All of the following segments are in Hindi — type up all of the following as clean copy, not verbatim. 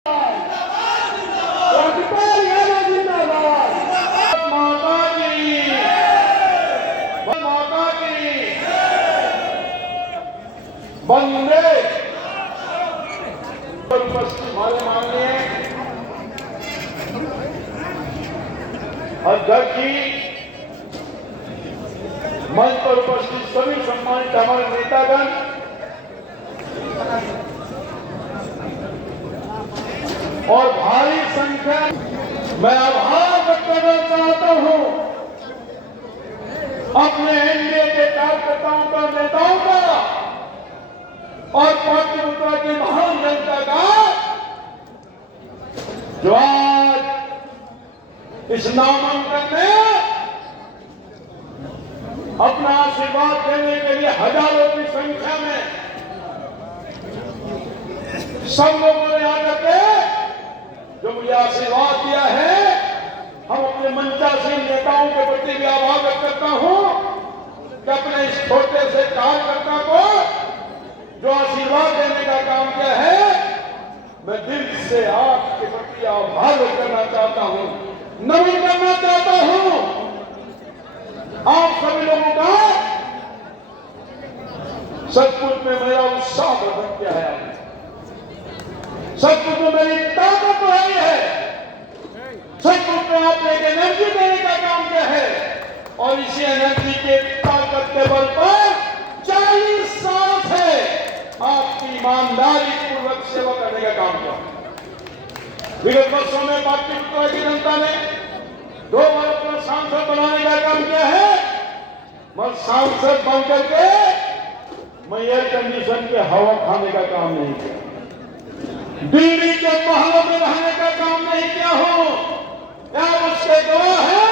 वंदे हमारे माननीय अध्यक्ष जी, मंच पर उपस्थित सभी सम्मानित हमारे नेतागण, और भारी संख्या मैं आभार व्यक्त करना चाहता हूं अपने एनडीए के कार्यकर्ताओं का, नेताओं का और पाटलिपुत्र की महान जनता का, जो आज इस नामांकन में अपना आशीर्वाद देने के लिए हजारों की संख्या में सब लोगों ने आकर के जो मुझे आशीर्वाद दिया है, हम अपने मंचासीन नेताओं के प्रति भी आभार व्यक्त करता हूं कि अपने इस छोटे से कार्यकर्ता को जो आशीर्वाद देने का काम किया है, मैं दिल से आपके प्रति आभार व्यक्त करना चाहता हूं, नमन करना चाहता हूं। आप सभी लोगों का सचमुच में मेरा उत्साह बढ़ किया है, सचमुच में मेरी ताकत बढ़ाई है, सचमुच में आपने एक एनर्जी देने का काम किया है और इसी एनर्जी के ताकत के बल पर 40 साल से आपकी ईमानदारी पूर्वक सेवा करने का काम किया। विगत वर्षों में पाटलिपुत्र की जनता ने 2 बार अपना सांसद बनाने का काम किया है, मगर सांसद बनकर के मैं एयर कंडीशन के हवा खाने का काम नहीं किया, दिल्ली के महलों में रहने का काम नहीं किया हूं। क्या उसके गवाह है?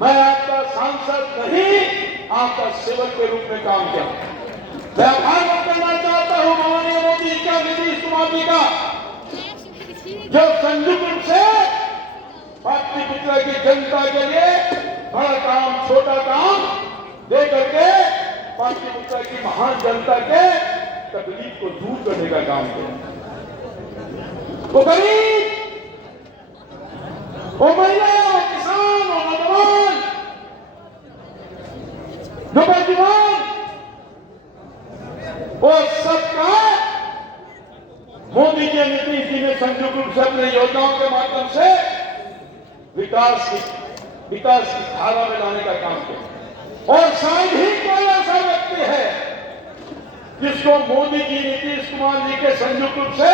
मैं आपका सांसद नहीं, आपका सेवक के रूप में काम किया। मैं आभार व्यक्त करना चाहता हूं माननीय मोदी जी का, नीतीश कुमार जी का, जो संयुक्त रूप से पाटलिपुत्र की जनता के लिए बड़ा काम, छोटा काम दे करके पाटलिपुत्र की महान जनता के तकलीफ को दूर करने का काम किया। वो गरीब, वो महिला, वो किसान, वो नौजवान, जो बेजुबान, वो सबका मोदी जी, नीतीश जी ने संयुक्त रूप से अपने योजनाओं के माध्यम से विकास की धारा में लाने का काम किया। और शायद ही कोई ऐसा व्यक्ति है जिसको मोदी जी, नीतीश कुमार जी के संयुक्त रूप से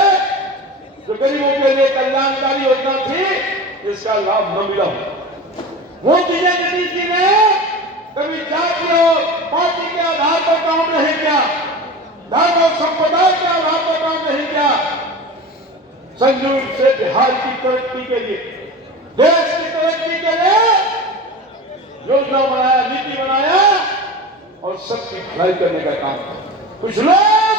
जो गरीबों के लिए कल्याणकारी योजना थी, इसका लाभ न मिला। मोदी जी, नीतीश जी ने कभी जाति और पार्टी के आधार पर काम नहीं किया, धर्म और संप्रदाय के आधार पर काम नहीं किया। संयुक्त से बिहार की तरक्की के लिए, देश की तरक्की के लिए योजना बनाया, नीति बनाया और सबकी भलाई करने का काम किया। कुछ लोग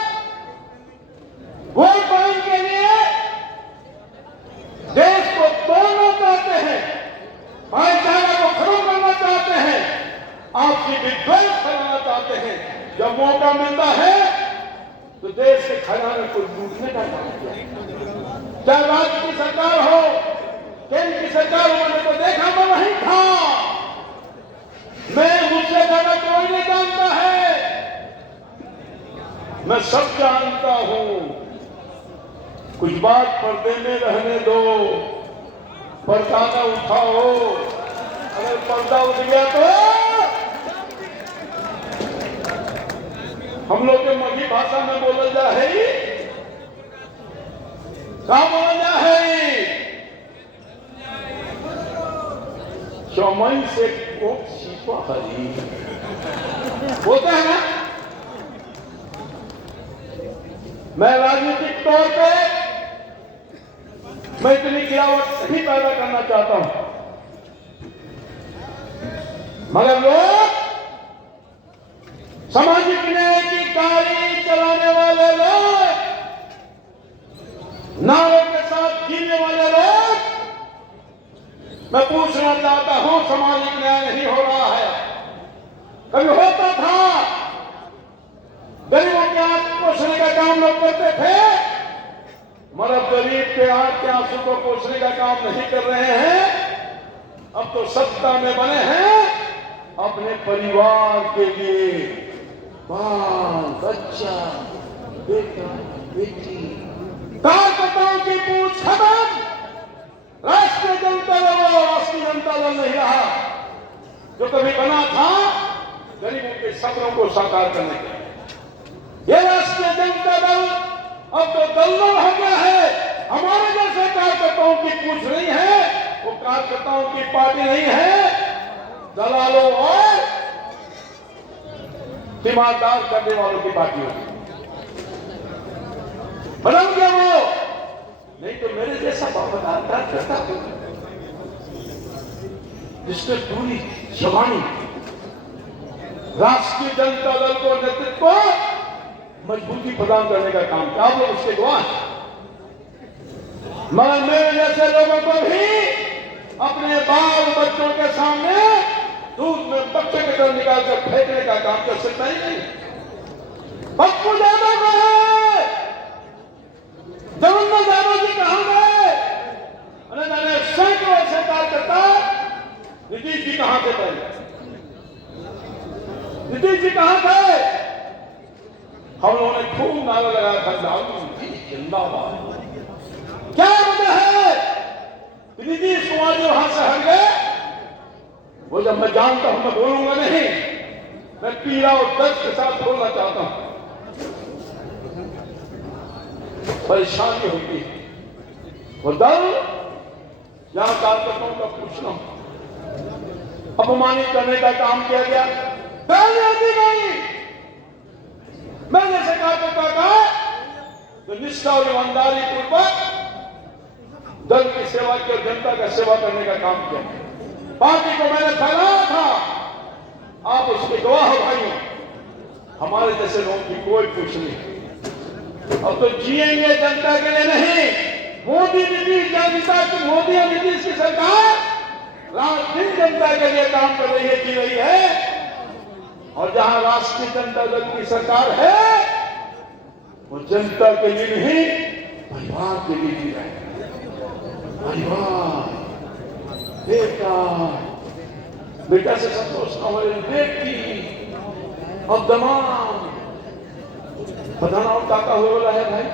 वोट बैंक के लिए देश को तोड़ना चाहते हैं, भाईचारा को खत्म करना चाहते हैं, आपसी विद्वेष फैलाना चाहते हैं। जब मौका मिलता है तो देश के खजाने को लूटने का काम किया। चाहे राज्य की सरकार हो, केंद्र की सरकार हो, मैंने तो देखा तो नहीं था। मैं मुझसे ज्यादा कोई नहीं जानता है, मैं सब जानता हूं। कुछ बात पर्दे में रहने दो, पर्दा न उठाओ, अगर पर्दा उठ गया तो हम लोग के मगही भाषा में बोला जा है, क्या बोला जा है, चौमई से कोट छिपा हरी होता है ना। मैं राजनीतिक तौर पे मैं इतनी गिरावट नहीं पैदा करना चाहता हूं, मगर लोग सामाजिक न्याय की गाड़ी चलाने वाले लोग, नारों के साथ जीने वाले लोग, मैं पूछना चाहता हूं, सामाजिक न्याय नहीं हो रहा है। कभी होता था, गरीबों के हाथ पोषण का काम लोग करते थे, मगर गरीब के आंख के आंसू को पोंछने का काम नहीं कर रहे हैं। अब तो सत्ता में बने हैं अपने परिवार के लिए, बाल बच्चा बेटा बेटी, कार्यकर्ताओं की पूछ खत्म। राष्ट्रीय जनता दल और राष्ट्रीय जनता दल नहीं रहा जो कभी बना था गरीबों के सपनों को साकार करने के लिए। ये राष्ट्रीय जनता दल अब तो दलदल हो गया है। हमारे जैसे कार्यकर्ताओं की पूछ नहीं है, वो कार्यकर्ताओं की पार्टी नहीं है, दलालों और तीमारदार करने वालों की पार्टी होगी। बदल गया वो, नहीं तो मेरे जैसा वफादार कार्यकर्ता जिसने पूरी जवानी राष्ट्रीय जनता दल को नेतृत्व मजबूती प्रदान करने का काम किया। आप लोग उसके गवाह हैं। मगर मेरे जैसे लोगों को भी अपने बाल बच्चों के सामने दूध में बच्चे की तरह निकाल कर फेंकने का काम कर सकता ही नहीं। पप्पू यादव गए, जगन्नाथ यादव जी कहां गए? अरे मैंने सैकड़ों ऐसे कार्यकर्ता, नीतीश जी कहां थे? पहले नीतीश जी कहां थे? हम लोगों ने खूब नारा लगाया था लालू जिंदाबाद। क्या वजह है कि नीतीश कुमार जी वहां से हट गए? वो जब मैं जानता हूं मैं बोलूंगा नहीं, मैं पीड़ा और दर्द के साथ बोलना चाहता हूं। परेशानी होती है वो दल यहां कार्यकर्ताओं का पूछना अपमानित करने का काम किया गया। गालियां दी गई। मैं जैसे कार्यकर्ता का तो निष्ठा और ईमानदारी पूर्वक दल की सेवा की और जनता का सेवा करने का काम किया। पार्टी को मैंने फैलाया था, आप उसके गवाह हो भाइयों। हमारे जैसे लोगों की कोई पूछ नहीं। अब तो जिएंगे जनता के लिए नहीं। मोदी नीतीश जनता की, मोदी और नीतीश की सरकार रात दिन जनता के लिए काम कर रही है, जी रही है। और जहां राष्ट्रीय जनता दल की सरकार है वो जनता के लिए नहीं परिवार के लिए जी रहे हैं। परिवार, बेटा, बेटा से संतोष न हो, बेटी और दमाद, बताना और काका हुए वाला है भाई।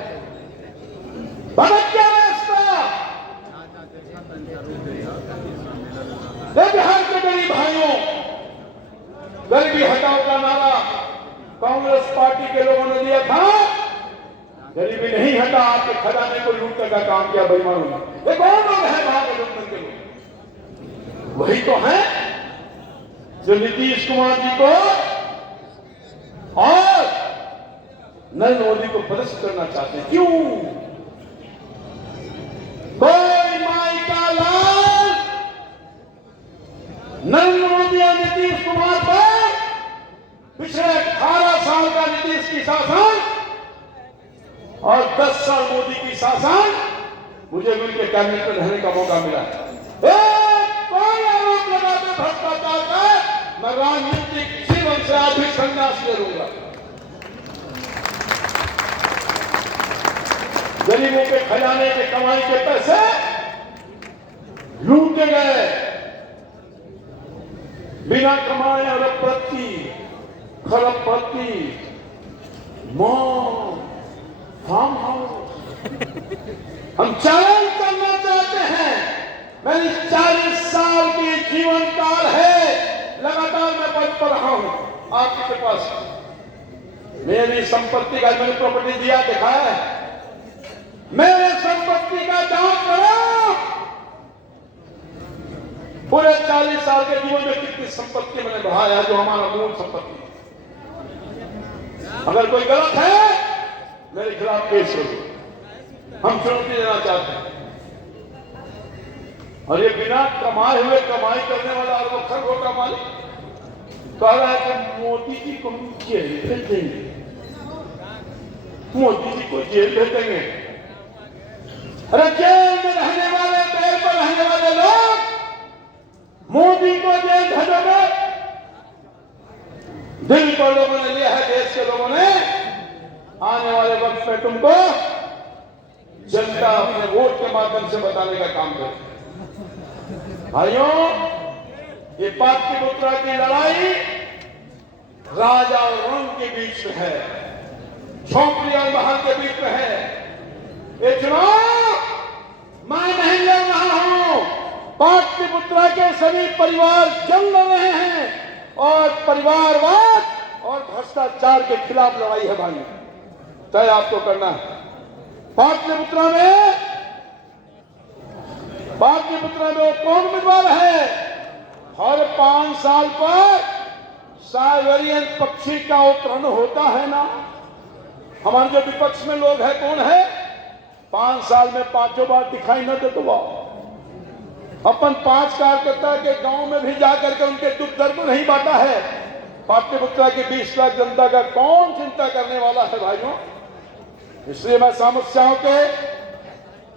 बदल क्या रास्ता? बिहार के गरीब भाइयों, गरीबी हटाओ का नारा कांग्रेस पार्टी के लोगों ने दिया था। गरीबी नहीं हटा, आपके खजाने को लूटने का काम किया बेईमानों ने। ये कौन लोग हैं वहां के लोग? के लोग वही तो हैं जो नीतीश कुमार जी को और नरेंद्र मोदी को पदस्थ करना चाहते हैं। क्यों? कोई माई का लाल नरेंद्र मोदी और नीतीश कुमार पर पिछले 18 साल का नीतीश की शासन और 10 साल मोदी की शासन मुझे उनके कैबिनेट में रहने का मौका मिला। कोई आरोप लगाते भ्रष्टाचार का, मैं राजनीतिक जीवन से आप भी संन्यास ले लूंगा। गरीबों के खजाने के कमाई के पैसे लूटे गए, बिना कमाए अरबपति, खरबपति, मॉल, फार्म हाउस। हम चैलेंज करना चाहते हैं। मेरी 40 साल की जीवन काल है, लगातार मैं पद पर रहा हूं आपके पास। मेरी संपत्ति का, मैंने प्रॉपर्टी दिया, दिखाया है। मेरे संपत्ति का जांच करो। पूरे 40 साल के जीवन में कितनी संपत्ति मैंने बढ़ाया, जो हमारा मूल संपत्ति। अगर कोई गलत है मेरे खिलाफ केस हो, हम चुनौती देना चाहते हैं। और ये बिना कमाए हुए कमाई करने वाला अरबों का मालिक कह रहा है कि मोदी जी को जेल भेज देंगे, मोदी जी को जेल भेज देंगे। अरे जेल में रहने वाले, बेल पर रहने वाले लोग मोदी को जेल भेजोगे? दिल पर लोगों ने लिया है, देश के लोगों ने आने वाले वक्त में तुमको जनता अपने वोट के माध्यम से बताने का काम करे। भाइयों, ये पाटलिपुत्र की लड़ाई राजा और रंग के बीच में है, झोंपड़ी और महल के बीच में है। ये चुनाव मैं नहीं लड़ रहा हूं, पाटलिपुत्र के सभी परिवार जंग लड़ रहे हैं और परिवारवाद और भ्रष्टाचार के खिलाफ लड़ाई है। भाई, तय आपको करना है। पाटलिपुत्र में वो कौन उम्मीदवार है? हर 5 साल पर साइबेरियन पक्षी का अवतरण होता है ना। हमारे जो विपक्ष में लोग हैं, कौन है 5 साल में 5 बार दिखाई न दे तो वाह। अपन 5 कार्यकर्ता के गांव में भी जाकर के उनके दुख दर्द को नहीं बांटा है। पाटलिपुत्र की 20 लाख जनता का कौन चिंता करने वाला है भाइयों? इसलिए मैं समस्याओं के,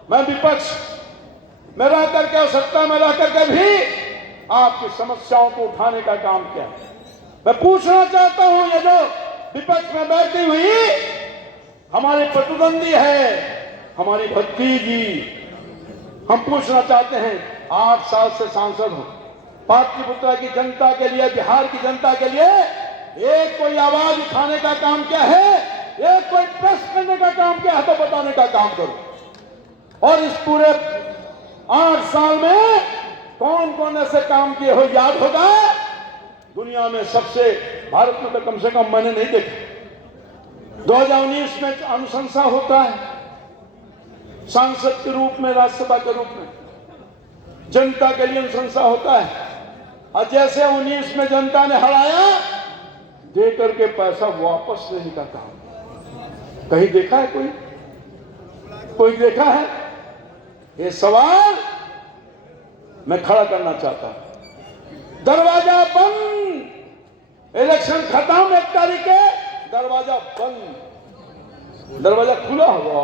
मैं विपक्ष में रह करके और सत्ता में रह करके भी आपकी समस्याओं को उठाने का काम किया। मैं पूछना चाहता हूं, ये जो विपक्ष में बैठी हुई हमारी प्रतिद्वंदी है, हमारी भतीजी, हम पूछना चाहते हैं, 8 साल से सांसद हो, पाटलिपुत्र की जनता के लिए, बिहार की जनता के लिए एक कोई आवाज उठाने का काम क्या है? एक कोई प्रश्न करने का काम क्या है? तो बताने का काम करो। और इस पूरे 8 साल में कौन कौन ऐसे काम किए हो याद होगा? दुनिया में सबसे, भारत में तो कम से कम मैंने नहीं देखा। 2019 में अनुशंसा होता है सांसद के रूप में, राज्यसभा के रूप में जनता के लिए अनुशंसा होता है। और जैसे 19 में जनता ने हराया, दे करके पैसा वापस लेने का काम कहीं देखा है? कोई देखा है? ये सवाल मैं खड़ा करना चाहता हूं। दरवाजा बंद, इलेक्शन खत्म, 1 तारीख के दरवाजा बंद, दरवाजा खुला हुआ